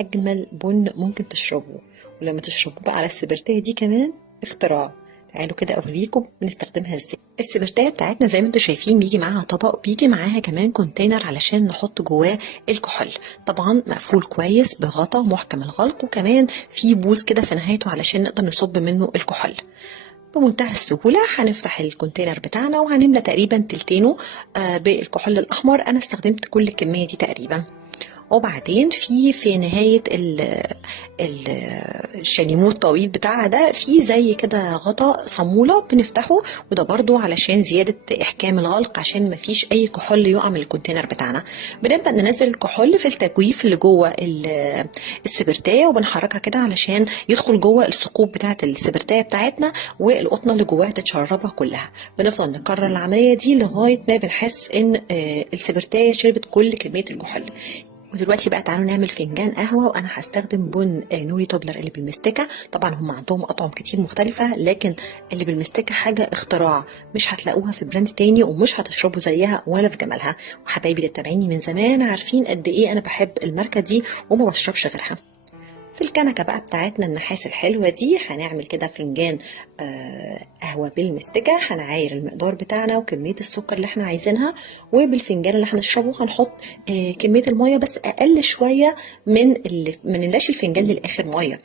اجمل بن ممكن تشربوه، ولما تشربوه بقى على السبرتايه دي كمان اختراع. تعالوا كده اوريكم بنستخدمها ازاي. السبرتايه بتاعتنا زي ما انتم شايفين بيجي معاها طبق، وبيجي معاها كمان كونتينر علشان نحط جواه الكحول. طبعا مقفول كويس بغطا محكم الغلق، وكمان في بوز كده في نهايته علشان نقدر نصب منه الكحول. بمنتهى السهولة هنفتح الكونتينر بتاعنا وهنملى تقريبا تلتينه بالكحول الأحمر. أنا استخدمت كل الكمية دي تقريبا. وبعدين في نهاية الشاليمو الطويل بتاعها ده في زي كده غطا صامولة بنفتحه، وده برضو علشان زيادة إحكام الغلق عشان مفيش أي كحول يقع من الكونتينر بتاعنا. بنبدأ ننزل الكحول في التجويف اللي جوه السبرتاية، وبنحركها كده علشان يدخل جوه الثقوب بتاعة السبرتاية بتاعتنا، والقطنة اللي جواها تتشربها كلها. بنفضل نكرر العملية دي لغاية ما بنحس إن السبرتاية شربت كل كمية الكحول. ودلوقتي بقى تعالوا نعمل فنجان قهوة، وانا هستخدم بن نوري توبلر اللي بالمستكة. طبعا هم عندهم اطعم كتير مختلفة، لكن اللي بالمستكة حاجة اختراع مش هتلاقوها في براند تاني، ومش هتشربوا زيها ولا في جمالها. وحبايبي اللي تابعيني من زمان عارفين قد ايه انا بحب الماركة دي وما بشربش غيرها. في الكنكة بقى بتاعتنا النحاس الحلوة دي هنعمل كده فنجان قهوة بالمستكة. هنعاير المقدار بتاعنا وكمية السكر اللي احنا عايزينها، وبالفنجان اللي هنشربه هنحط كمية المية بس أقل شوية من اللي ما نملاش الفنجان للآخر مية.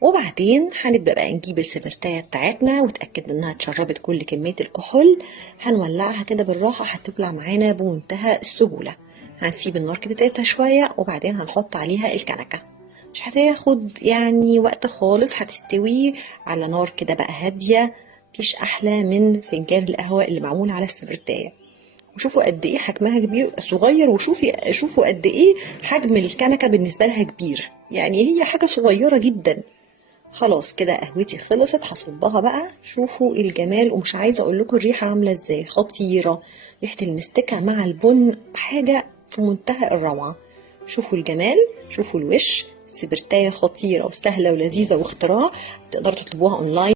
وبعدين هنبدأ بقى نجيب السبرتاية بتاعتنا وتأكد انها اتشربت كل كمية الكحول. هنولعها كده بالراحة، هتولع معانا بمنتهى السهولة. هنسيب النار كده تقطع شوية، وبعدين هنحط عليها الكنكة. مش هتاخد يعني وقت خالص، هتستوي على نار كده بقى هادية. مفيش احلى من فنجان القهوة اللي معمول على السبرتاية. وشوفوا قد ايه حجمها كبير صغير، شوفوا قد ايه حجم الكنكة بالنسبة لها كبير، يعني هي حاجة صغيرة جدا. خلاص كده قهوتي خلصت، هصبها بقى. شوفوا الجمال، ومش عايزة اقول لكم الريحة عاملة ازاي، خطيرة. ريحة المستكة مع البن حاجة في منتهى الروعة. شوفوا الجمال، شوفوا الوش. سبرتاية خطيرة وسهلة ولذيذة واختراع. تقدروا تطلبوها اونلاين.